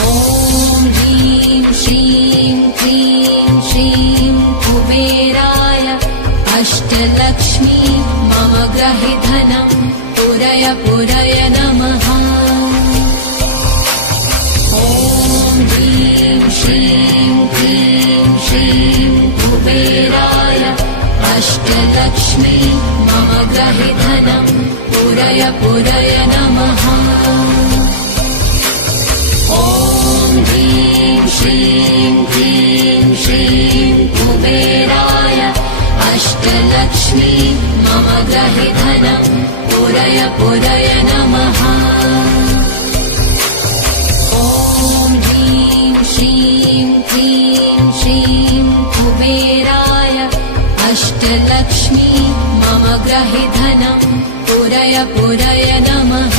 ॐ ह्रीं श्रीं क्लीं श्रीं कुबेराय अष्टलक्ष्मी मम गृहे धनं पुरय पुरय नमः। ॐ ह्रीं श्रीं क्लीं श्रीं कुबेराय अष्टलक्ष्मी मम गृहे धनं पुरय पुरय नमः। ॐ ह्रीं श्रीं क्लीं श्रीं कुबेराय अष्टलक्ष्मी मम गृहे धनं पुरय पुरय नमः। ॐ ह्रीं श्रीं क्लीं श्रीं कुबेराय अष्टलक्ष्मी मम गृहे धनं पुरय पुरय नमः।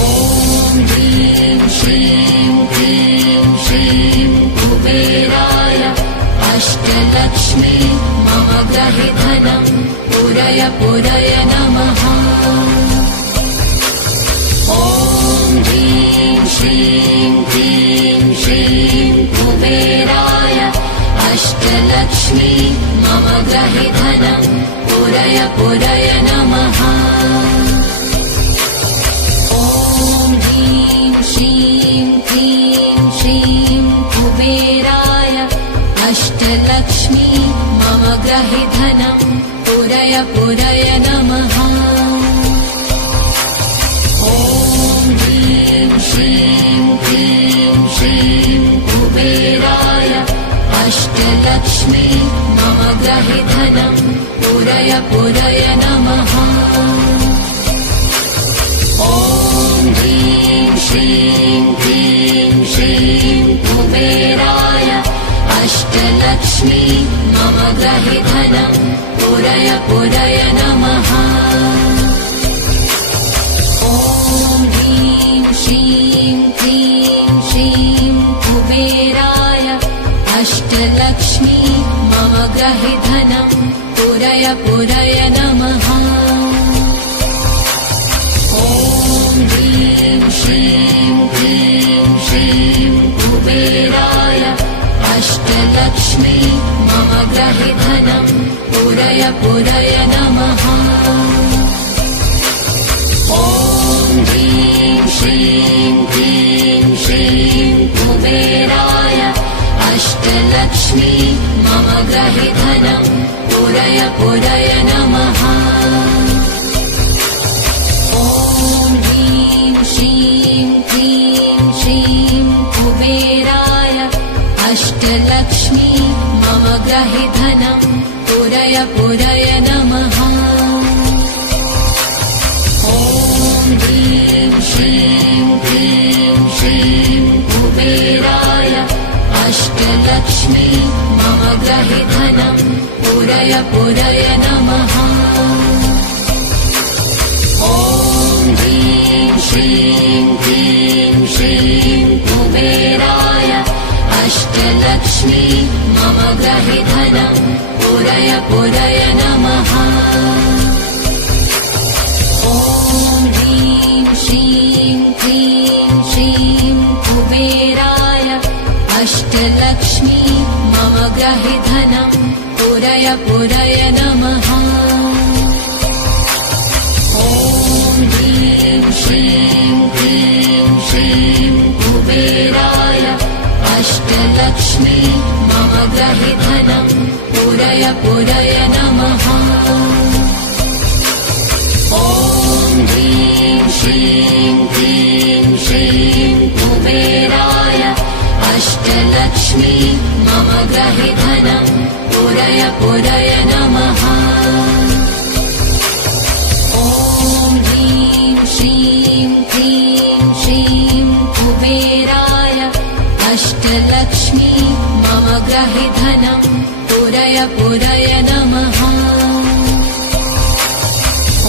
ॐ ह्रीं श्रीं क्लीं श्रीं कुबेराय अष्टलक्ष्मी मम गृहे धनं पुरय पुरय नमः। ॐ ह्रीं श्रीं क्लीं श्रीं कुबेराय अष्टलक्ष्मी मम गृहे धनं पुरय पुरय नमः। ॐ ह्रीं श्रीं क्लीं श्रीं कुबेराय अष्टलक्ष्मी मम गृहे धनं पुरय पुरय नमः। ॐ ह्रीं श्रीं क्लीं श्रीं कुबेराय अष्टलक्ष्मी मम गृहे धनं पुरय पुरय नमः। ॐ ह्रीं श्रीं क्लीं श्रीं कुबेराय अष्टलक्ष्मी मम गृहे धनं पुरय पुरय नमः। ॐ ह्रीं श्रीं क्लीं श्रीं कुबेराय अष्टलक्ष्मी मम गृहे धनं पुरय पुरय नमः। ॐ ह्रीं श्रीं क्लीं श्रीं कुबेराय अष्टलक्ष्मी मम गृहे धनं पुरय पुरय नमः। ॐ ह्रीं श्रीं क्लीं श्रीं कुबेराय अष्टलक्ष्मी मम गृहे धनं पुरय पुरय नमः। ॐ ह्रीं श्रीं क्लीं श्रीं कुबेराय अष्टलक्ष्मी मम गृहे धनं पुरय पुरय नमः। ॐ ह्रीं श्रीं क्लीं श्रीं कुबेराय अष्टलक्ष्मी मम गृहे धनं पुरय पुरय नमः। ॐ ह्रीं श्रीं क्लीं श्रीं कुबेराय अष्टलक्ष्मी मम गृहे धनं पुरय पुरय नमः। ॐ ह्रीं श्रीं क्लीं श्रीं कुबेराय अष्टलक्ष्मी मम गृहे धनं पुरय पुरय नमः। ॐ ह्रीं श्रीं क्लीं श्रीं कुबेराय अष्टलक्ष्मी मम गृहे धनं पुरय पुरय नमः। ॐ ह्रीं श्रीं क्लीं श्रीं कुबेराय अष्टलक्ष्मी मम गृहे धनं पुरय पुरय नमः। ॐ ह्रीं श्रीं क्लीं श्रीं कुबेराय अष्टलक्ष्मी मम गृहे धनं पुरय पुरय नमः।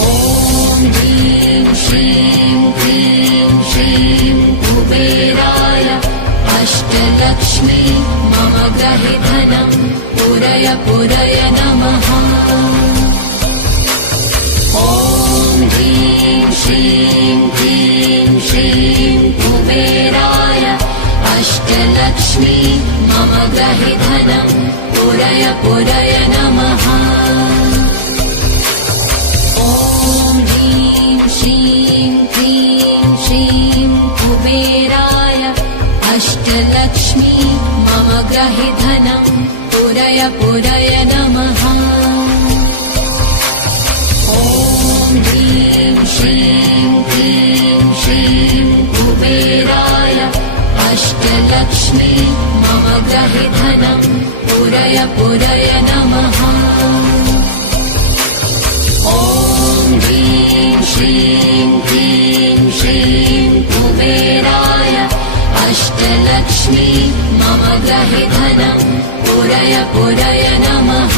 ॐ ह्रीं श्रीं क्लीं श्रीं कुबेराय अष्टलक्ष्मी मम गृहे धनं पुरय पुरय नमः। ॐ ह्रीं श्रीं क्लीं श्रीं अष्टलक्ष्मी मम गृहे धनं पुरय पुरय नमः। ॐ ह्रीं श्रीं क्लीं श्रीं कुबेराय अष्टलक्ष्मी मम गृहे धनं पुरय पुरय नमः। ॐ ह्रीं श्रीं क्लीं श्रीं कुबेराय अष्टलक्ष्मी मम गृहे धनं पुरय पुरय नमः। ॐ ह्रीं श्रीं क्लीं श्रीं कुबेराय अष्टलक्ष्मी मम गृहे धनं पुरय पुरय नमः।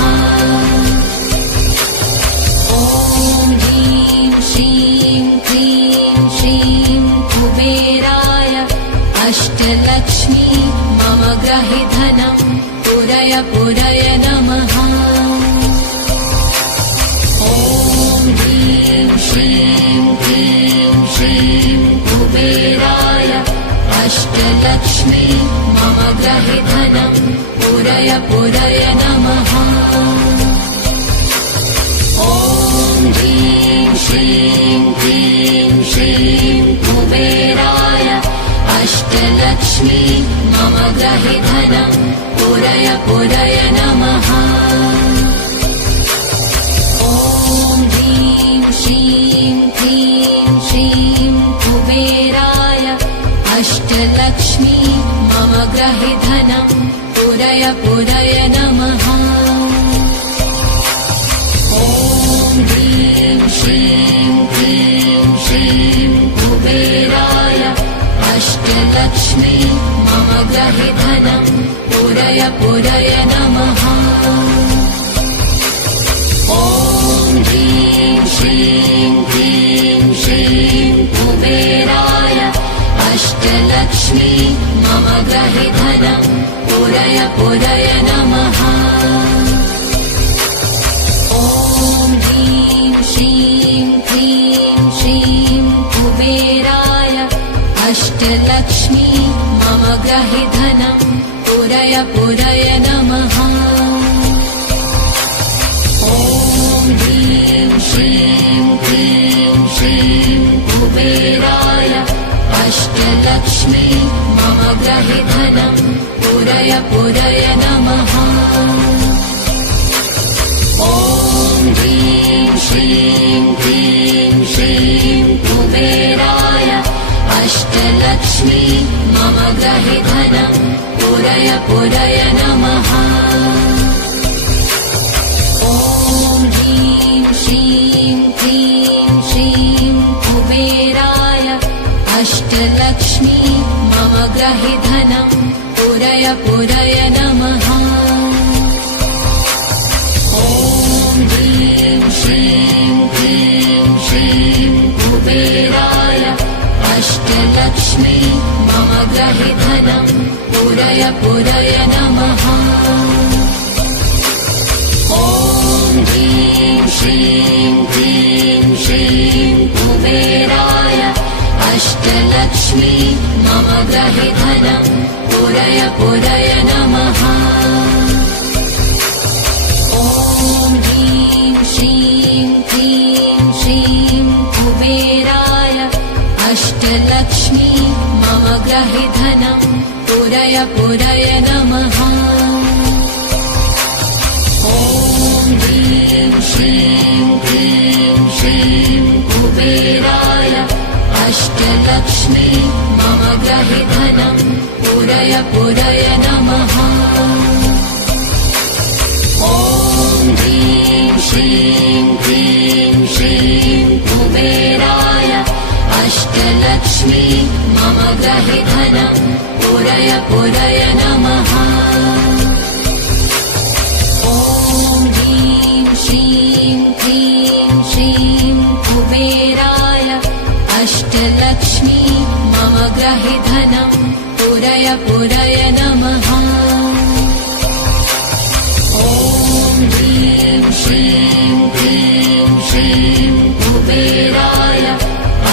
ॐ ह्रीं श्रीं क्लीं श्रीं कुबेराय अष्टलक्ष्मी मम गृहे धनं पुरय पुरय नमः। ॐ ह्रीं श्रीं क्लीं श्रीं कुबेराय अष्टलक्ष्मी मम गृहे धनं पुरय पुरय नमः। ॐ ह्रीं श्रीं क्लीं श्रीं कुबेराय अष्टलक्ष्मी मम गृहे धनं पुरय पुरय नमः। ॐ ह्रीं श्रीं क्लीं श्रीं कुबेराय अष्टलक्ष्मी मम गृहे धनं पुरय पुरय नमः। ॐ ह्रीं श्रीं क्लीं श्रीं कुबेराय अष्टलक्ष्मी मम गृहे धनं पुरय पुरय नमः। ॐ ह्रीं श्रीं क्लीं श्रीं कुबेराय अष्टलक्ष्मी मम गृहे धनं पुरय पुरय नमः। ॐ ह्रीं श्रीं क्लीं श्रीं कुबेराय अष्टलक्ष्मी मम गृहे धनं पुरय पुरय नमः। ॐ ह्रीं श्रीं क्लीं श्रीं कुबेराय अष्टलक्ष्मी मम गृहे धनं पुरय पुरय नमः। ॐ ह्रीं श्रीं क्लीं श्रीं कुबेराय अष्टलक्ष्मी मम गृहे धनं पुरय पुरय नमः। ॐ ह्रीं श्रीं क्लीं श्रीं कुबेराय अष्टलक्ष्मी मम गृहे धनं पुरय पुरय नमः। ॐ ह्रीं श्रीं क्लीं श्रीं कुबेराय अष्टलक्ष्मी मम गृहे धनं पुरय पुरय नमः। ॐ ह्रीं श्रीं क्लीं श्रीं कुबेराय अष्टलक्ष्मी मम गृहे धनं पुरय पुरय नमः। ॐ ह्रीं श्रीं क्लीं श्रीं कुबेराय अष्टलक्ष्मी मम गृहे धनं पुरय पुरय नमः। ॐ ह्रीं श्रीं क्लीं श्रीं कुबेराय अष्टलक्ष्मी मम गृहे धनं पुरय पुरय नमः। ॐ ह्रीं श्रीं क्लीं श्रीं कुबेराय अष्टलक्ष्मी मम गृहे धनं पुरय पुरय नमः। ॐ ह्रीं श्रीं क्लीं श्रीं कुबेराय अष्टलक्ष्मी मम गृहे धनं पुरय पुरय नमः। ॐ ह्रीं श्रीं क्लीं श्रीं कुबेराय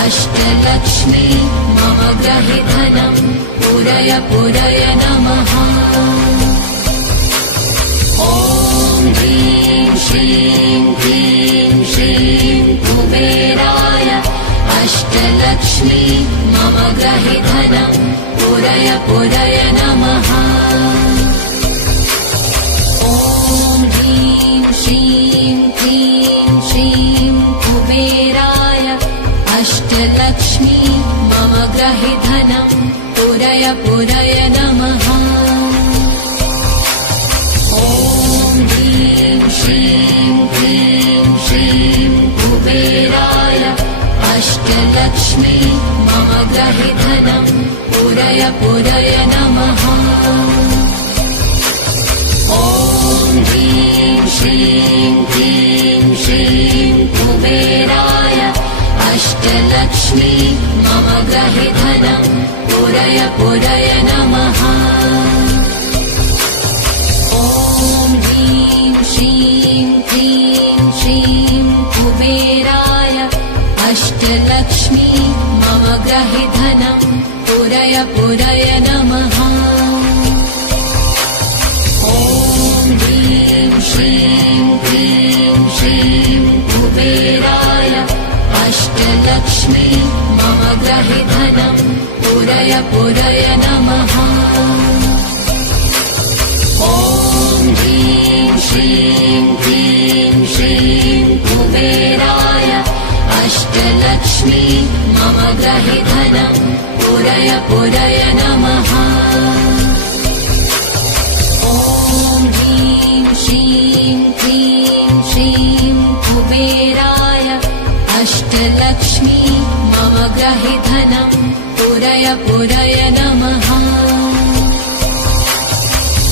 अष्टलक्ष्मी अष्टलक्ष्मी मम ग्रहे धनं पूरय पूरय नमः। ॐ ह्रीं श्रीं क्लीं श्रीं कुबेराय अष्टलक्ष्मी मम ग्रहे धनं पूरय पूरय नमः। ॐ ह्रीं श्रीं क्लीं श्रीं कुबेराय अष्टलक्ष्मी मम ग्रहे धनं पूरय पूरय नमः। ॐ ह्रीं श्रीं क्लीं श्रीं कुबेराय अष्टलक्ष्मी मम ग्रहे धनं पूरय पूरय नमः। ॐ ह्रीं श्रीं क्लीं श्रीं कुबेराय अष्टलक्ष्मी मम ग्रहे धनं पूरय पूरय नमः। ॐ ह्रीं श्रीं क्लीं श्रीं कुबेराय अष्टलक्ष्मी मम ग्रहे धनं पूरय पूरय नमः। ॐ ह्रीं श्रीं क्लीं श्रीं कुबेराय अष्टलक्ष्मी मम ग्रहे धनं पूरय पूरय नमः। ॐ ह्रीं श्रीं क्लीं श्रीं कुबेराय अष्टलक्ष्मी मम ग्रहे धनं पूरय पूरय नमः। ॐ ह्रीं श्रीं क्लीं श्रीं कुबेराय अष्टलक्ष्मी मम ग्रहे धनं पूरय पूरय नमः।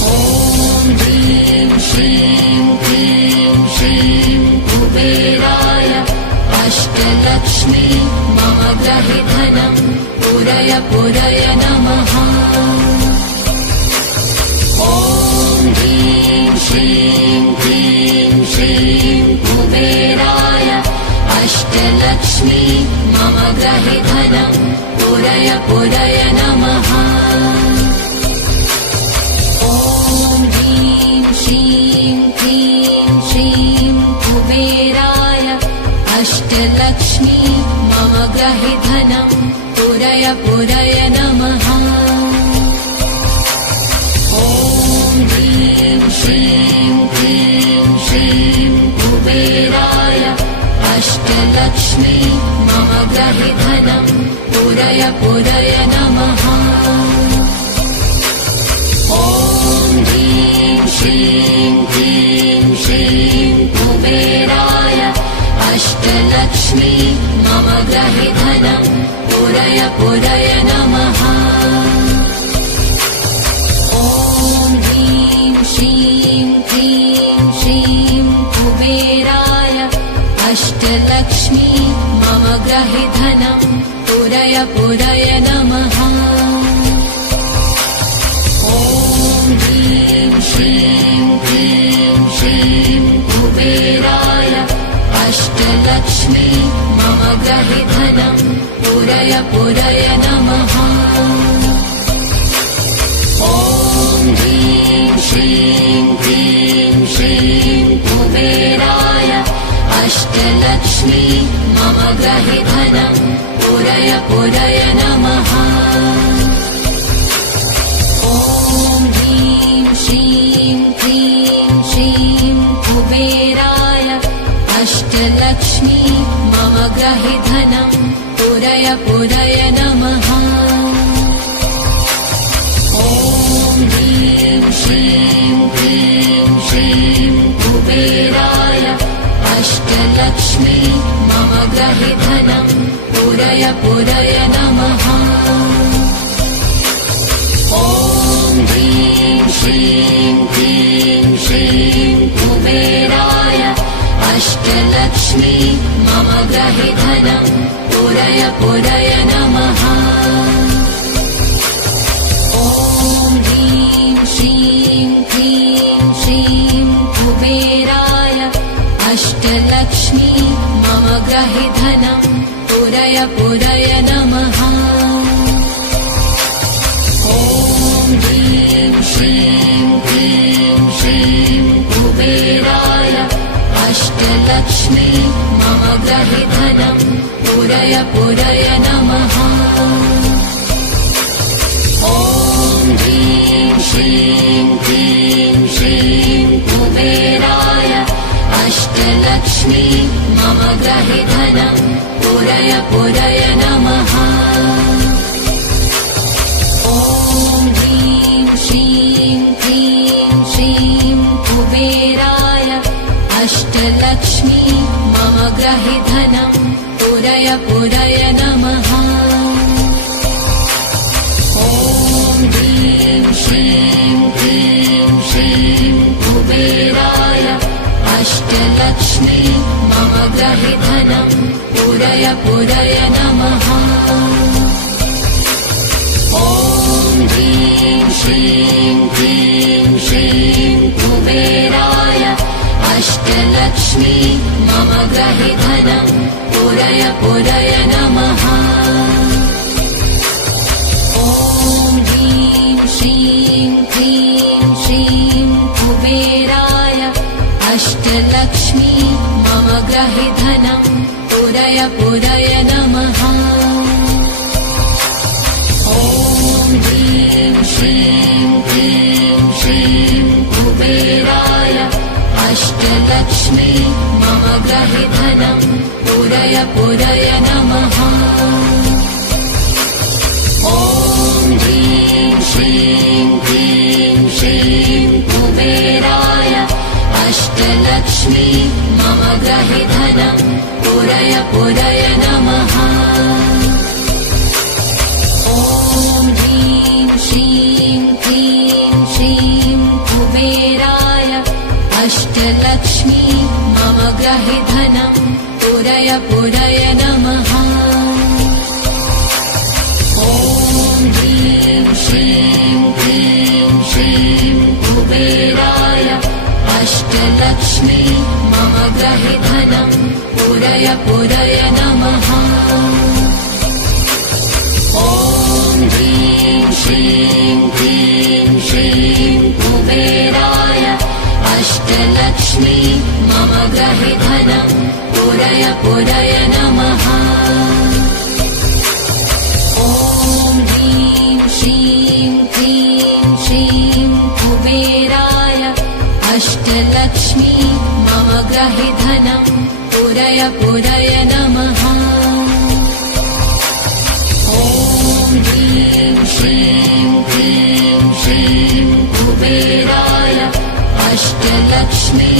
ॐ ह्रीं श्रीं क्लीं श्रीं कुबेराय अष्टलक्ष्मी मम ग्रहे धनं पूरय पूरय नमः। ॐ ह्रीं श्रीं क्लीं श्रीं कुबेराय अष्टलक्ष्मी मम ग्रहे धनं पूरय पूरय नमः। ॐ ह्रीं श्रीं क्लीं श्रीं कुबेराय अष्टलक्ष्मी मम ग्रहे धनं पूरय पूरय नमः। ॐ ह्रीं श्रीं क्लीं श्रीं कुबेराय अष्टलक्ष्मी मम ग्रहे धनं पूरय पूरय नमः। ॐ ह्रीं श्रीं क्लीं श्रीं कुबेराय अष्टलक्ष्मी मम ग्रहे धनं पूरय पूरय नमः। ॐ ह्रीं श्रीं क्लीं श्रीं कुबेराय अष्टलक्ष्मी मम ग्रहे धनं पूरय पूरय नमः। ॐ ह्रीं श्रीं क्लीं श्रीं कुबेराय अष्टलक्ष्मी मम ग्रहे धनं पूरय पूरय नमः। ॐ ह्रीं श्रीं क्लीं श्रीं कुबेराय अष्टलक्ष्मी मम ग्रहे धनं पूरय पूरय नमः। ॐ ह्रीं श्रीं क्लीं श्रीं कुबेराय अष्टलक्ष्मी मम ग्रहे धनं पूरय पूरय नमः। ॐ ह्रीं श्रीं क्लीं श्रीं कुबेराय अष्टलक्ष्मी मम ग्रहे धनं पूरय पूरय नमः। ॐ ह्रीं श्रीं क्लीं श्रीं कुबेराय अष्टलक्ष्मी मम ग्रहे धनं पूरय पूरय नमः। ॐ ह्रीं श्रीं क्लीं श्रीं कुबेराय अष्टलक्ष्मी मम ग्रहे धनं पूरय पूरय नमः। अष्टलक्ष्मी मम ग्रहि धनं पूरय पूरय नमः। ॐ ह्रीं श्रीं क्लीं श्रीं कुबेराय अष्टलक्ष्मी मम ग्रहि धनं पूरय पूरय नमः। ॐ ह्रीं श्रीं क्लीं श्रीं कुबेराय अष्टलक्ष्मी मम ग्रहि धनं पूरय पूरय नमः। ॐ ह्रीं श्रीं क्लीं श्रीं कुबेराय अष्टलक्ष्मी मम ग्रहि धनं पूरय पूरय नमः। ॐ ह्रीं श्रीं क्लीं श्रीं कुबेराय अष्टलक्ष्मी मम ग्रहि धनं पूरय पूरय नमः। ॐ ह्रीं श्रीं क्लीं श्रीं कुबेराय अष्टलक्ष्मी मम ग्रहि धनं पूरय पूरय नमः। ॐ ह्रीं श्रीं क्लीं श्रीं कुबेराय अष्टलक्ष्मी मम ग्रहि धनं पूरय पूरय नमः। ॐ ह्रीं श्रीं क्लीं श्रीं कुबेराय अष्टलक्ष्मी मम ग्रहि धनं पूरय पूरय नमः। ॐ ह्रीं श्रीं क्लीं श्रीं कुबेराय अष्टलक्ष्मी मम ग्रहि धनं पूरय पूरय नमः। ॐ ह्रीं श्रीं क्लीं श्रीं कुबेराय अष्टलक्ष्मी मम ग्रहि धनं पूरय पूरय नमः। ॐ ह्रीं श्रीं क्लीं श्रीं कुबेराय अष्टलक्ष्मी मम ग्रहि धनं पूरय पूरय नमः। ॐ ह्रीं श्रीं क्लीं श्रीं कुबेराय अष्टलक्ष्मी मम ग्रहि धनं पूरय पूरय नमः। ॐ ह्रीं श्रीं क्लीं श्रीं कुबेराय अष्टलक्ष्मी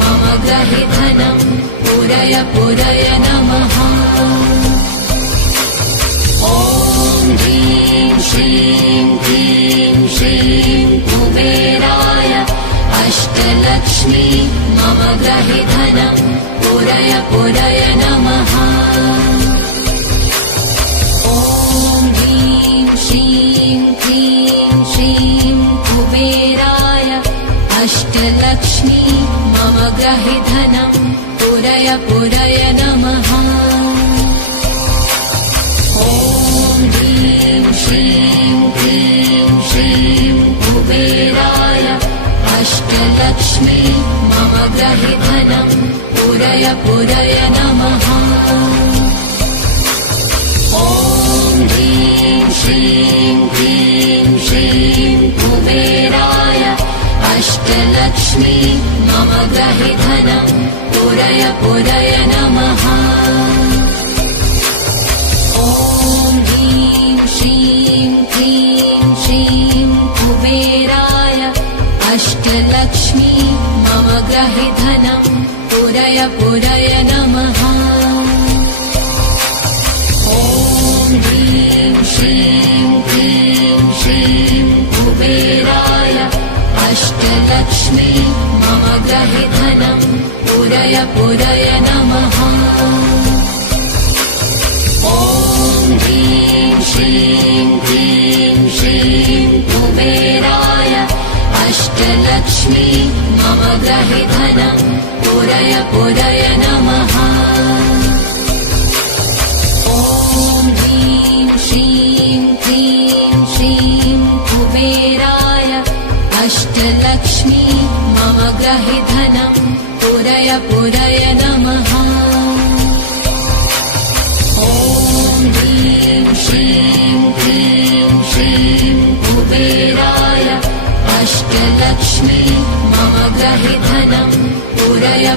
मम ग्रहि धनं पूरय पूरय नमः। ॐ ह्रीं श्रीं क्लीं श्रीं कुबेराय अष्टलक्ष्मी मम ग्रहि धनं पूरय पूरय नमः। ॐ ह्रीं श्रीं क्लीं श्रीं कुबेराय अष्टलक्ष्मी मम ग्रहि धनं पूरय पूरय नमः। ॐ ह्रीं श्रीं क्लीं श्रीं कुबेराय अष्टलक्ष्मी मम ग्रहि धनं पूरय पूरय नमः। ॐ ह्रीं श्रीं क्लीं श्रीं कुबेराय अष्टलक्ष्मी मम ग्रहि धनं पूरय पूरय नमः। ॐ ह्रीं श्रीं क्लीं श्रीं कुबेराय अष्टलक्ष्मी मम ग्रहि धनं पूरय पूरय नमः। ॐ ह्रीं श्रीं क्लीं श्रीं कुबेराय अष्टलक्ष्मी मम ग्रहि धनं पूरय पूरय नमः। ॐ ह्रीं श्रीं क्लीं श्रीं कुबेराय अष्टलक्ष्मी मम ग्रहि धनं पूरय पूरय नमः। ॐ ह्रीं श्रीं क्लीं श्रीं कुबेराय अष्टलक्ष्मी मम ग्रहि धनं पूरय पूरय नमः।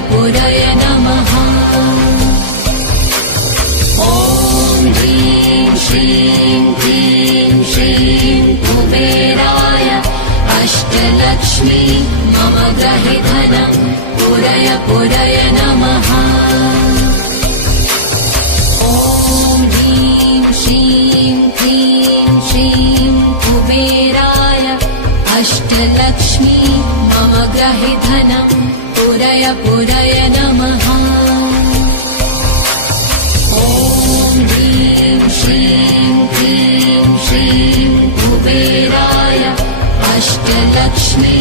पुरय नमः। ॐ ह्रीं श्रीं क्लीं श्रीं कुबेराय अष्टलक्ष्मी मम गृहे धनं पुरय पुरय नमः। ॐ ह्रीं श्रीं क्लीं श्रीं कुबेराय अष्टलक्ष्मी मम गृहे धनं पुरय पुरय नमः। ॐ ह्रीं श्रीं क्लीं श्रीं कुबेराय अष्टलक्ष्मी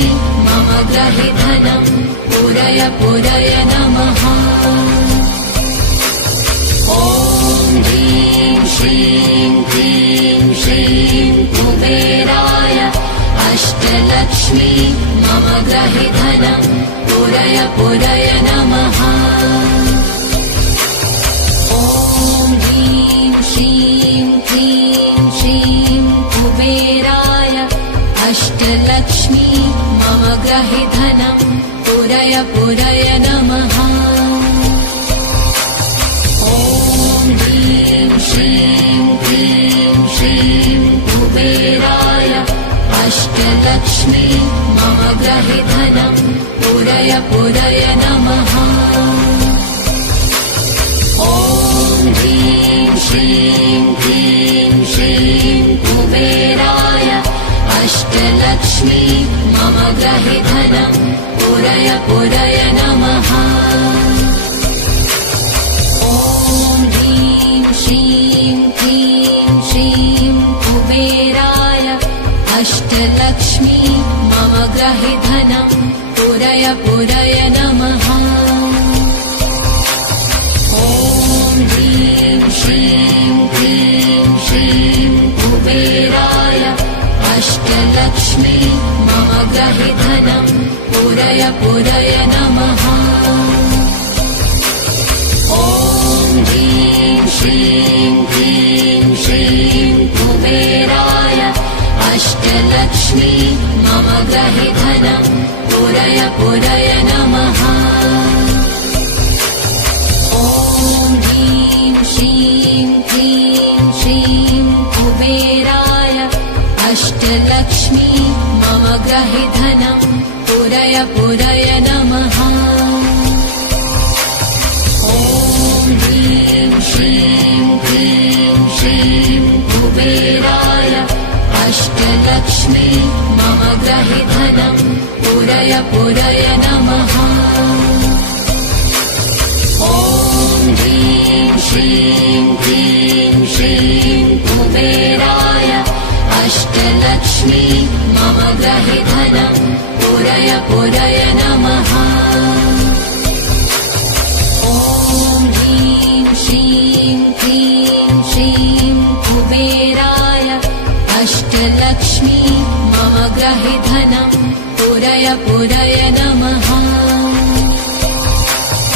मम गृहे धनं पुरय पुरय नमः। ॐ ह्रीं श्रीं क्लीं श्रीं कुबेराय अष्टलक्ष्मी मम गृहे धनं पुरय पुरय नमः। ॐ ह्रीं श्रीं क्लीं श्रीं कुबेराय अष्टलक्ष्मी मम गृहे धनं पुरय पुरय नमः। ॐ ह्रीं श्रीं क्लीं श्रीं कुबेराय अष्टलक्ष्मी मम गृहे धनं पुरय पुरय नमः। ॐ ह्रीं श्रीं क्लीं श्रीं कुबेराय अष्टलक्ष्मी मम गृहे धनं पुरय पुरय नमः। ॐ ह्रीं श्रीं क्लीं श्रीं कुबेराय अष्टलक्ष्मी मम गृहे धनं पुरय पुरय नमः। ॐ ह्रीं श्रीं क्लीं श्रीं कुबेराय अष्टलक्ष्मी मम गृहे धनं पुरय पुरय नमः। ॐ ह्रीं श्रीं क्लीं श्रीं कुबेराय अष्टलक्ष्मी मम गृहे धनं पुरय पुरय नमः। ॐ ह्रीं श्रीं क्लीं श्रीं कुबेराय अष्टलक्ष्मी मम गृहे धनं पुरय पुरय नमः। ॐ ह्रीं श्रीं क्लीं श्रीं कुबेराय अष्टलक्ष्मी मम गृहे धनं पुरय पुरय नमः। ॐ ह्रीं श्रीं क्लीं श्रीं कुबेराय अष्टलक्ष्मी मम गृहे धनं पुरय पुरय नमः। ॐ ह्रीं श्रीं क्लीं श्रीं कुबेराय अष्टलक्ष्मी मम गृहे धनं पुरय पुरय नमः।